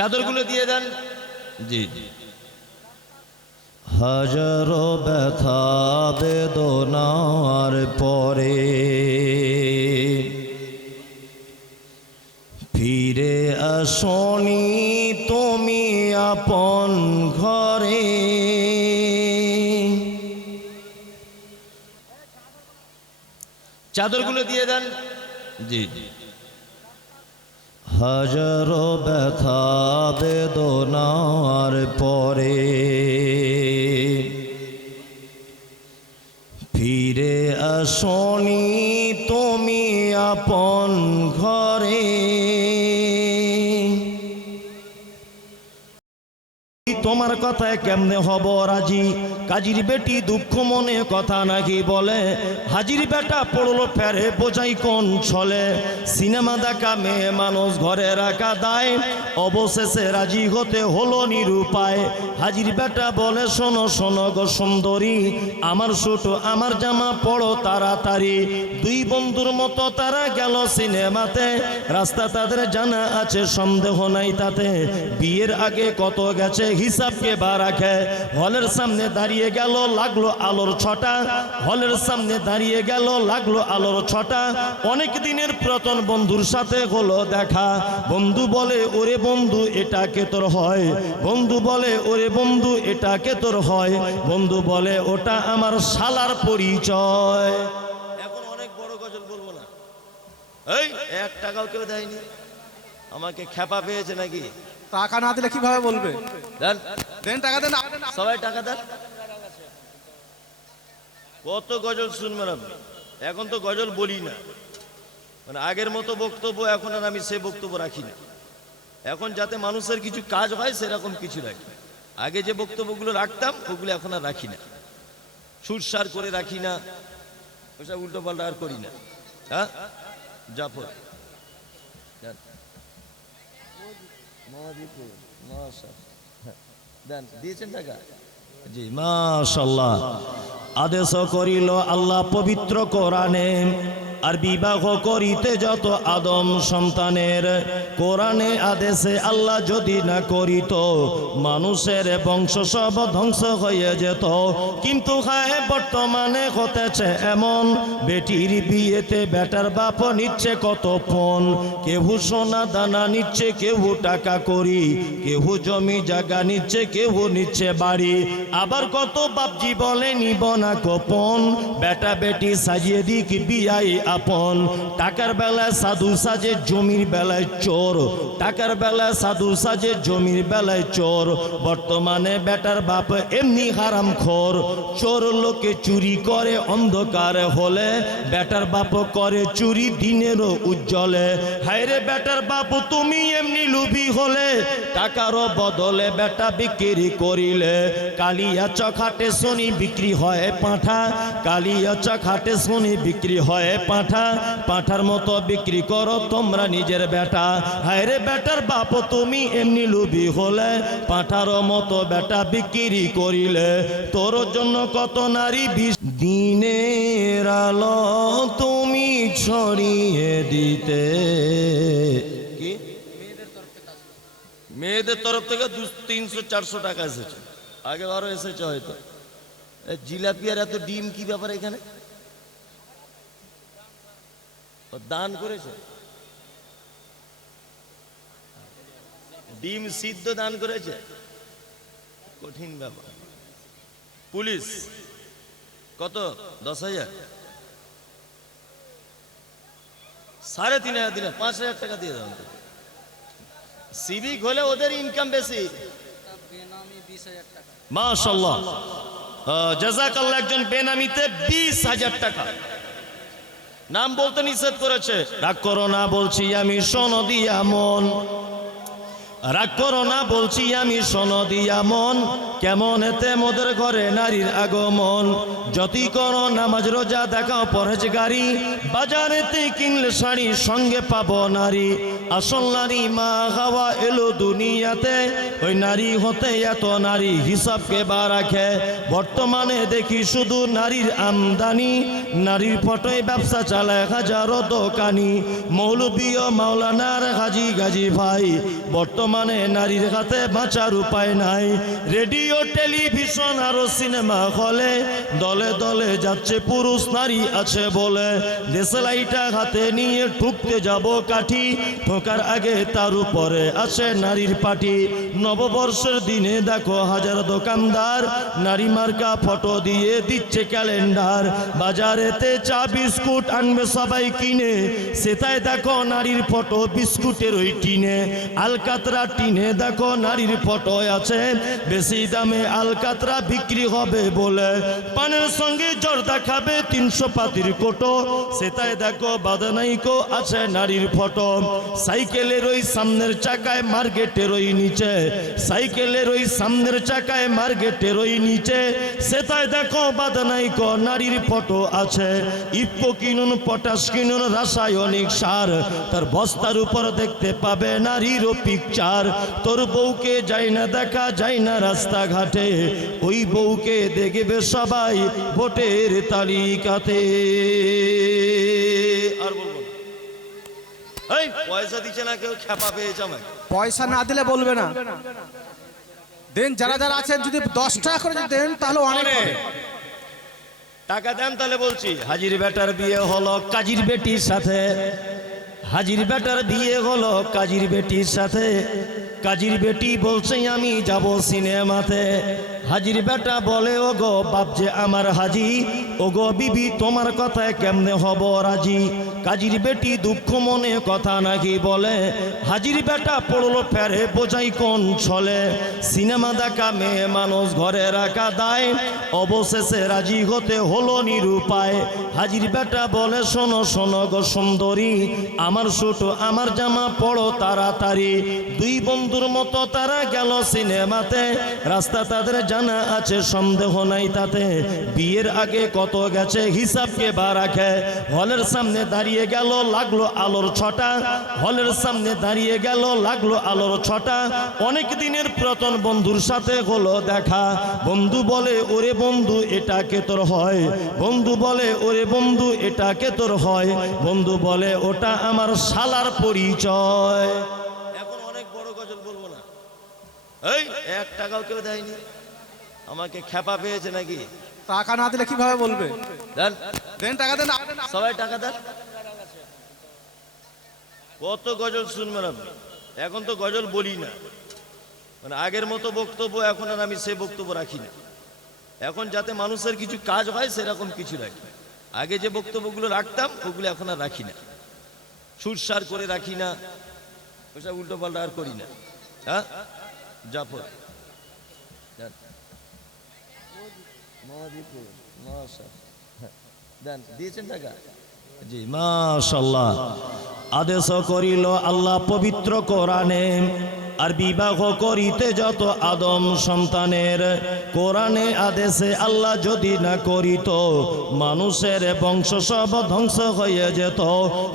চাদরগুলো দিয়ে দেন। জি জি। হাজারো ব্যথা বেদনার পরে ফিরে আসনি তুমি আপন ঘরে। চাদরগুলো দিয়ে দেন। জি জি। হাজারো ব্যথা বেদনার পরে ফিরে আসনি তুমি আপন ঘরে। তোমার কথায় কেমনে হব রাজি? কাজীর বেটি দুঃখ মনে কথা নাকি বলে? হাজির বেটা পড়ল ফেরে, বোঝাই কোন ছলে? সিনেমা দেখা মেয়ে মানুষ ঘরে রাখা দায়। অবশেষে রাজি হতে হলো নিরুপায়। হাজির বেটা বলে, শোনো শোনো গো সুন্দরী, আমার ছোট, আমার জামা পড়ো তাড়াতাড়ি। দুই বন্ধুর মতো তারা গেল সিনেমাতে। রাস্তা তাদের জানা আছে, সন্দেহ নাই তাতে। বিয়ের আগে কত গেছে হিসাব কে বা রাখে। হলের সামনে দাঁড়িয়ে গেল লাগল আলোর ছটা। হলের সামনে দাঁড়িয়ে গেল লাগল আলোর ছটা। অনেক দিনের প্রতন বন্ধুর সাথে হলো দেখা। বন্ধু বলে ওরে বন্ধু এটা কে তোর হয়? বন্ধু বলে ওরে বন্ধু এটা কে তোর হয়? বন্ধু বলে ওটা আমার শালার পরিচয়। এখন অনেক বড় গজল বলব না। এই এক টাকাও কেউ দেয়নি। আমাকে খেপা পেয়েছে নাকি? টাকা না দিলে কীভাবে বলবে? দেন। দেন টাকা দেন সবাই টাকা দেন। কত গজল শুনবেন আপনি? এখন তো গজল বলি না। মানে আগের মতো বক্তব্য এখন আর আমি সে বক্তব্য রাখি না। এখন যাতে মানুষের কিছু কাজ হয় সেরকম কিছু রাখি। আগে যে বক্তব্যগুলো রাখতাম ওগুলো এখন আর রাখি না। সুরসার করে রাখি না। ওসব উল্টো পাল্টা আর করি না। হ্যাঁ? জাফর দেন। মহাদীপুর, দেন দিয়েছেন টাকা? জি মাশাল্লাহ আদেশ করিল আল্লাহ পবিত্র কোরআনে আর বিবাহ করিতে যত আদম সন্তানের, কোরআনে আদেশে আল্লাহ যদি না করিত, মানুষের বংশ সব ধ্বংস হয়ে যেত। কিন্তু হায়, বর্তমানে হতেছে এমন, বেটির বিয়েতে বেটার বাপ নিচ্ছে কত ফোন। কেহু সোনা দানা নিচ্ছে, কেহু টাকা করি কেহু জমি জায়গা নিচ্ছে, কেহু নিচ্ছে বাড়ি। আবার কত বাপজি বলে নিব না গোপন। বেটা বেটি সাজিয়ে দিক বিয়াই আপন টাকার বেলায় সাধু সাজে, জমির বেলায় চোর। টাকার বেলায় সাধু সাজে, জমির বেলায় চোর। বর্তমানে বেটার বাপ এমনি হারাম খোর। চোর লোকে চুরি করে অন্ধকার হলে, বেটার বাপ করে চুরি দিনেরও উজ্জ্বলে। হায়রে বেটার বাপ, তুমি এমনি লুবি হলে টাকারও বদলে বেটা বিক্রি করিলে। কালিয়া চখাটে শনি বিক্রি হয় পাঁঠা, কালিয়া চখাটে শনি বিক্রি হয় পাঁঠা। পাঁঠার মতো বিক্রি করো তোমরা নিজের বেটা। হায়রে বেটার বাপ, তুমি এমনি লুবি হলে, পাঁঠার মতো বেটা বিক্রি করিলে। তোর জন্য কত নারী বিষ দিনের আলো তুমি ছড়িয়ে দিতে। মেয়েদের তরফ থেকে দু, তিনশো, চারশো টাকা এসেছে। আগে আরও এসেছে হয়তো। জিলাপি আর এত ডিম কি ব্যাপার এখানে? দান করেছে। ডিম সিদ্ধ দান করেছে। কঠিন ব্যাপার। পুলিশ কত? দশ হাজার। সাড়ে তিন হাজার দিলে পাঁচ হাজার টাকা দিয়ে দেবেন সিভিক হলে ওদের ইনকাম বেশি। মাশাল্লাহ জাজাকাল্লাহ একজন বেনামিতে বিশ হাজার টাকা। নাম বলতে নিষেধ করেছে। রাগ করো না বলছি আমি সনদিয়া মন। রাগ করো না, বলছি আমি সনদিয়া মন। কেমন এতে মোদের ঘরে নারীর আগমন। যতই করো নামাজ, রোজা দেখাও পরেজ গাড়ি বাজারেতে কিনলে শাড়ি, সঙ্গে পাবো নারী। আসল নারী মা হাওয়া এলো দুনিয়াতে। ওই নারী হতে এত নারী হিসাবকে বা রাখে? বর্তমানে দেখি শুধু নারীর আমদানি। নারীর ফটোয় ব্যবসা চালায় হাজারো দোকানি। মৌলবী ও মাওলানার হাজি গাজী ভাই, বর্তমান বর্তমানে নারীর হাতে বাঁচার উপায় নাই। রেডিও, টেলিভিশন আরও সিনেমা হলে দলে দলে যাচ্ছে পুরুষ, নারী আছে বলে। দেশলাইটা হাতে নিয়ে ঠুকতে যাব কাঠি, ঠোকার আগে তার উপরে আছে নারীর পাটি। নববর্ষের দিনে দেখো হাজার দোকানদার, নারী মার্কা ফটো দিয়ে দিচ্ছে ক্যালেন্ডার। বাজারেতে চা, বিস্কুট আনবে সবাই কিনে সেটাই দেখো নারীর ফটো বিস্কুটের ওই টিনে। আলকাতরা টিনে দেখো, নারীর ফটো আছে। বেশি দামে আলকাতরা বিক্রি হবে বলে। পানের সঙ্গে জর্দা খাবে তিনশো পাতির কোটো। সেটাই দেখো বাদানাইকো আছে নারীর ফটো। সাইকেলের ওই সামনের চাকায়, মার্কেটের ওই নিচে। সাইকেলের ওই সামনের চাকায়, মার্কেটের ওই নিচে। সেটাই দেখো বাদানাইকো নারীর ফটো আছে। ইফকো কিনুন, পটাশ কিনুন, রাসায়নিক সার। তার বস্তার উপর দেখতে পাবে নারীরও পিকচার তোর বউকে যাই না দেখা যায় না রাস্তাঘাটে ওই বউকে দেখবে সবাই ভোটের তালিকাতে। আর বলব এই পয়সা দিচ্ছে না কেউ খেপা পেয়েছে আমায়। পয়সা না দিলে বলবে না। দেন যারা যারা আছেন যদি দশ টাকা করে দেন তাহলে অনেক। টাকা দেন তাহলে বলছি হাজির বেটার বিয়ে হলো কাজীর বেটির সাথে। হাজির বেটার বিয়ে হলো কাজীর বেটির সাথে। কাজীর বেটি বলছে, আমি যাব সিনেমাতে। হাজির বেটা বলে ও গো বাপ যে আমার হাজি ও গো বিবি তোমার কথায় কেমনে হব রাজি? কাজীর বেটি দুঃখ মনে কথা নাকি বলে? হাজির বেটা পড়ল ফেরে বোঝাই কোন ছলে? সিনেমা দেখা মেয়ে মানুষ ঘরে রাখা দায়। অবশেষে রাজি হতে হলো নিরুপায়। হাজির বেটা বলে, শোনো শোনো গো সুন্দরী, আমার ছোট, আমার জামা পড়ো তাড়াতাড়ি। দুই বন্ধুর মতো তারা গেল সিনেমাতে। রাস্তা তাদের জানা আছে, সন্দেহ নাই তাতে। বিয়ের আগে কত গেছে, হিসাবকে বা রাখে। হলের সামনে দাঁড়িয়ে গেল লাগল আলোর ছটা। হলের সামনে দাঁড়িয়ে গেল লাগল আলোর ছটা। অনেক দিনের পুরাতন বন্ধুর সাথে হলো দেখা। বন্ধু বলে ওরে বন্ধু এটা কে তোর হয়? বন্ধু বলে ওরে বন্ধু এটা কে তোর হয়? বন্ধু বলে ওটা আমার শালার পরিচয়। এখন অনেক বড় গজল বলব না। এই এক টাকাও কেউ দেয়নি। আমাকে খেপা পেয়েছে নাকি? টাকা না দিলে কীভাবে বলবে? দেন। দেন টাকা দেন। সবাই টাকা দেন। কত গজল শুনবেন আপনি? এখন তো গজল বলি না। মানে আগের মতো বক্তব্য এখন আর আমি সে বক্তব্য রাখি না। এখন যাতে মানুষের কিছু কাজ হয় সেরকম কিছু রাখি আগে যে বক্তব্যগুলো রাখতাম ওগুলো এখন আর রাখি না। সুরসার করে রাখি না। ওসব উল্টো পাল্টা আর করি না। হ্যাঁ? জাফর দেন। দেন দিয়েছেন টাকা? জি মাশাল্লাহ আদেশ করিল আল্লাহ পবিত্র কোরআনে আর বিবাহ করিতে যত আদম সন্তানের, কোরআনে আদেশে আল্লাহ যদি না করিত, মানুষের বংশ সব ধ্বংস হয়ে যেত।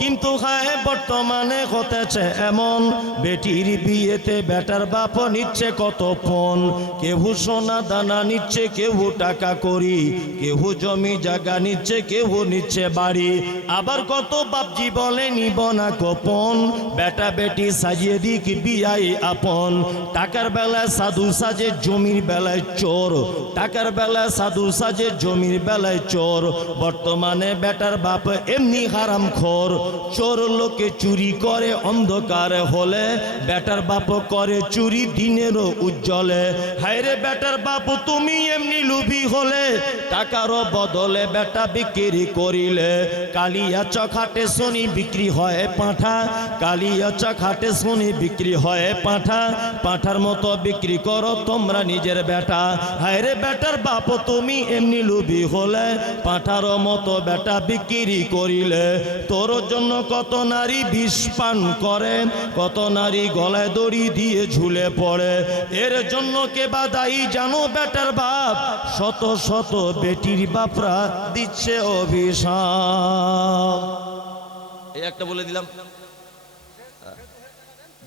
কিন্তু হ্যাঁ বর্তমানে হতেছে এমন, বেটির বিয়েতে বেটার বাপ নিচ্ছে কত ফোন, কেহু সোনা দানা নিচ্ছে কেউ টাকা করি কেহু জমি জায়গা নিচ্ছে কেউ নিচ্ছে বাড়ি। আবার কত বাপজি বলে, নিব না গোপন। বেটা বেটি সাজিয়ে দিক, বিয়াই আপন টাকার বেলায় সাধু সাজে জমির বেলায় চোর। টাকার বেলায় সাধু সাজে জমির বেলায় চোর। বর্তমানে বেটার বাপ এমনি হারাম খোর। চোর লোকে চুরি করে অন্ধকার হলে, বেটার বাপ করে চুরি দিনেরও উজ্জ্বলে। হায়রে বেটার বাপ, তুমি এমনি লুবি হলে টাকারও বদলে বেটা বিক্রি করিলে। কালিয়া চখাটে শনি বিক্রি হয় পাঁঠা, কালিয়া চখাটে শনি বিক্রি হয় পাঁঠা। পাঁঠার মতো বিক্রি করো তোমরা নিজের বেটা হায়রে বেটার বাপ, তুমি এমনি লুবি হলে, পাঠার মতো বেটা বিক্রি করিলে। তোর জন্য কত নারী বিষ করে, কত নারী গলায় দড়ি দিয়ে ঝুলে পড়ে। এর জন্য কে বা দায়ী জানো বেটার বাপ? শত শত বেটির বাপরা দিচ্ছে অভিশাপ। এই একটা বলে দিলাম।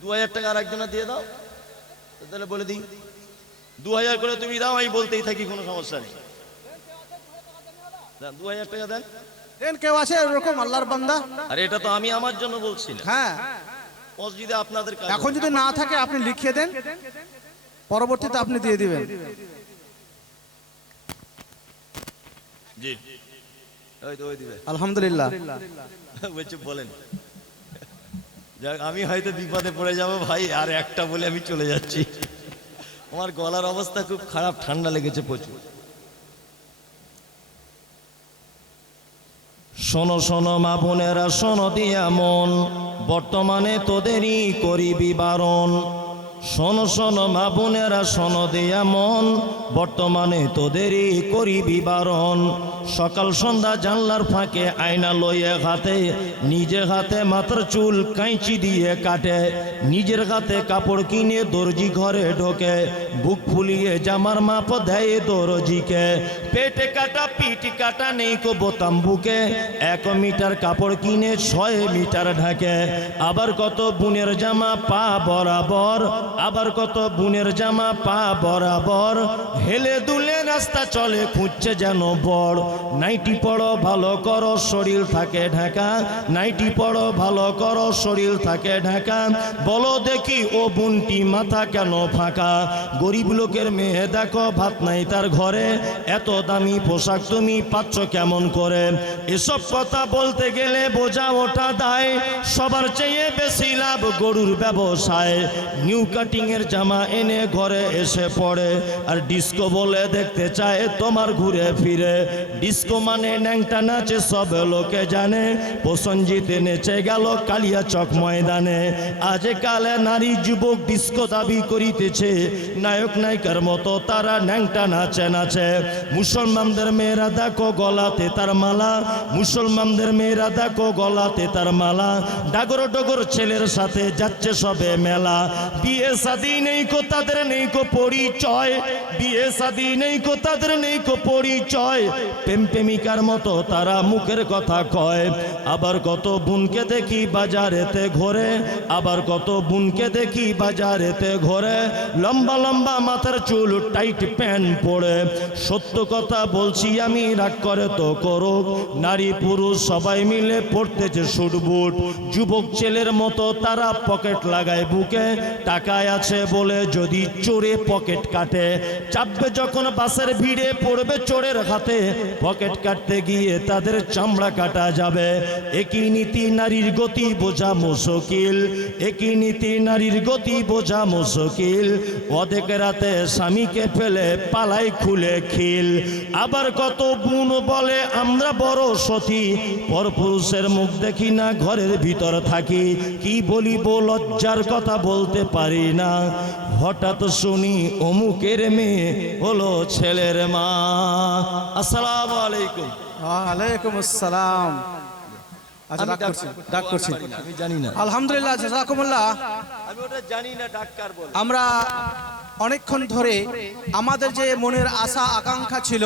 দু হাজার টাকা আর একজনে দিয়ে দাও। তাহলে বলে দিই দু হাজার করে তুমি দাও আমি বলতেই থাকি কোনো সমস্যা নেই। দু হাজার টাকা দেন। দেন কেউ আছে এরকম আল্লাহর বান্দা? আর এটা তো আমি আমার জন্য বলছি না। হ্যাঁ। মসজিদে আপনাদের এখন যদি না থাকে আপনি লিখিয়ে দেন। পরবর্তীতে আপনি দিয়ে দিবেন। জি। ওই তো ওই দিবে। আলহামদুলিল্লাহ। বলছে বলেন। আমি হয়তো বিপদে পড়ে যাব ভাই, আর একটা বলে আমি চলে যাচ্ছি। আমার গলার অবস্থা খুব খারাপ, ঠান্ডা লেগেছে প্রচুর। শোনো শোনো, মা বোনেরা, শোনো দিয়া মন। বর্তমানে তোদেরই করিবি বারণ। শোনো শোনো, মা বোনেরা, শোনো দিয়া মন। বর্তমানে তোদেরই করিবি বারণ সকাল সন্ধ্যা জানলার ফাঁকে আয়না লইয়ে হাতে, নিজে হাতে মাথার চুল কাঁচি দিয়ে কাটে। নিজের হাতে কাপড় কিনে দর্জি ঘরে ঢোকে, বুক ফুলিয়ে জামার মাপ দেয় দর্জিকে। পেটে কাটা, পিঠ কাটা নেই কো বোতাম বুকে। এক মিটার কাপড় কিনে ছয় মিটার ঢাকে। আবার কত বুনের জামা পা বরাবর, আবার কত বুনের জামা পা বরাবর। হেলে দুলে রাস্তা চলে, খুঁজছে যেন বড় নাইটি পড়ো, ভালো করো, শরীর থাকে ঢাকা। নাইটি পড়ো, ভালো করো, শরীর থাকে ঢাকা। বলো দেখি ও বুনটি মাথা কেন ফাঁকা? গরিব লোকের মেয়ে দেখো, ভাত নাই তার ঘরে। এত দামি পোশাক তুমি পাচ্ছ কেমন করে? এসব কথা বলতে গেলে বোঝা ওটা দায়। সবার চেয়ে বেশি লাভ গরুর ব্যবসায়। নিউ কাটিং এর জামা এনে ঘরে এসে পড়ে। আর ডিস্কো বলে দেখতে চায় তোমার ঘুরে ফিরে। ডিস্কো মানে ন্যাংটা নাচে, সব লোকে জানে। প্রসঞ্জিতে নেচে গেল কালিয়া চক ময়দানে। আজ কালে নারী যুবক ডিস্কো দাবি করিতেছে। নায়ক নায়িকার মতো তারা ন্যাংটা নাচে নাচে। মুসলমানদের মেয়েরা দেখো গলাতে তার মালা, মুসলমানদের মেয়েরা দেখো গলাতে তার মালা। ডাগর ডগর ছেলের সাথে যাচ্ছে সবে মেলা। বিয়ে শাদি নেই কো, তাদের নেই কো পরিচয়। বিয়ে শাদি নেই কো, তাদের নেই কো পরিচয়। প্রেম প্রেমিকার মতো তারা মুখের কথা কয়। আবার কত বুনকে দেখি বাজারেতে ঘোরে। আবার কত বুনকে দেখি বাজারেতে ঘোরে। লম্বা লম্বা মাথার চুল, টাইট প্যান্ট পরে। সত্য কথা বলছি আমি, রাগ করে তো করুক। নারী পুরুষ সবাই মিলে পড়তেছে শুটবুট যুবক ছেলের মতো তারা পকেট লাগায় বুকে। টাকায় আছে বলে যদি চোরে পকেট কাটে, চাপবে যখন বাসের ভিড়ে, পড়বে চোরের হাতে। পকেট কাটতে গিয়ে তাদের চামড়া কাটা যাবে। একই নীতি নারীর গতি বোঝা মুশকিল। একই নীতি নারীর গতি বোঝা মুশকিল। অধেক রাতে স্বামীকে ফেলে পালাই খুলে খিল। আবার কত গুণ বলে আমরা বড় সতী। পরপুরুষের মুখ দেখি না ঘরের ভিতর থাকি। কি বলিব লজ্জার কথা বলতে পারি না। হঠাৎ শুনি অমুকের মেয়ে হলো ছেলের মা। আসসালামু আলাইকুম। ওয়ালাইকুম আসসালাম। আচ্ছা ডাক করছি ডাক করছি। আমি জানি না। আলহামদুলিল্লাহ জাজাকুমুল্লাহ। আমি ওটা জানি না ডাক্তার বলে আমরা অনেকক্ষণ ধরে আমাদের যে মনের আশা, আকাঙ্ক্ষা ছিল,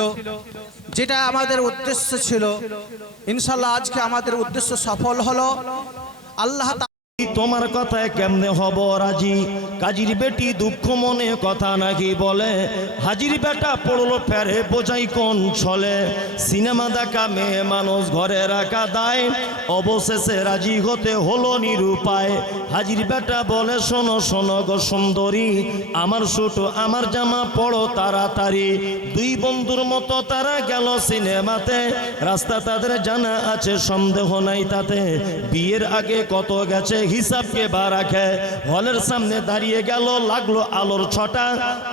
যেটা আমাদের উদ্দেশ্য ছিল ইনশাল্লাহ আজকে আমাদের উদ্দেশ্য সফল হলো। আল্লাহ তোমার কথায় কেমনে হব রাজি? কাজির বেটি দুঃখ মনে কথা নাকি বলে? হাজির বেটা পড়ল ফেরে, বোঝাই কোন ছলে? সিনেমা দেখা মেয়ে মানুষ ঘরে রাখা দায়। অবশেষে রাজি হতে হলো নিরুপায়। হাজির বেটা বলে, শোনো শোনো গো সুন্দরী, আমার ছোট, আমার জামা পড়ো তাড়াতাড়ি। দুই বন্ধুর মতো তারা গেল সিনেমাতে। রাস্তা তাদের জানা আছে, সন্দেহ নাই তাতে। বিয়ের আগে কত গেছে হিসাবকে বা রাখে? হলের সামনে দাঁড়িয়ে গেল, লাগল আলোর ছটা।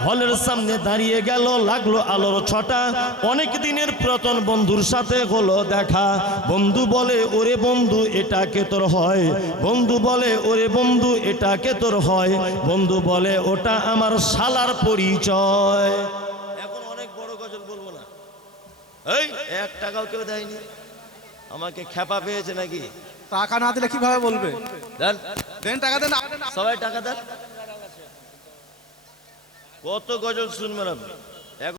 হলের সামনে দাঁড়িয়ে গেল, লাগল আলোর ছটা। অনেক দিনের পুরাতন বন্ধুর সাথে হলো দেখা। বন্ধু বলে, ওরে বন্ধু, এটা কে তোর হয়? বন্ধু বলে, ওরে বন্ধু, এটা কে তোর হয়? বন্ধু বলে, ওটা আমার শালার পরিচয়। এখন অনেক বড় গজল বলব না। এই, এক টাকাও কেউ দেয়নি। আমাকে খেপা পেয়েছে নাকি? টাকা না দিলে কীভাবে বলবে? দেন। দেন টাকা দেন সবাই টাকা দেন। কত গজল শুনবেন আপনি?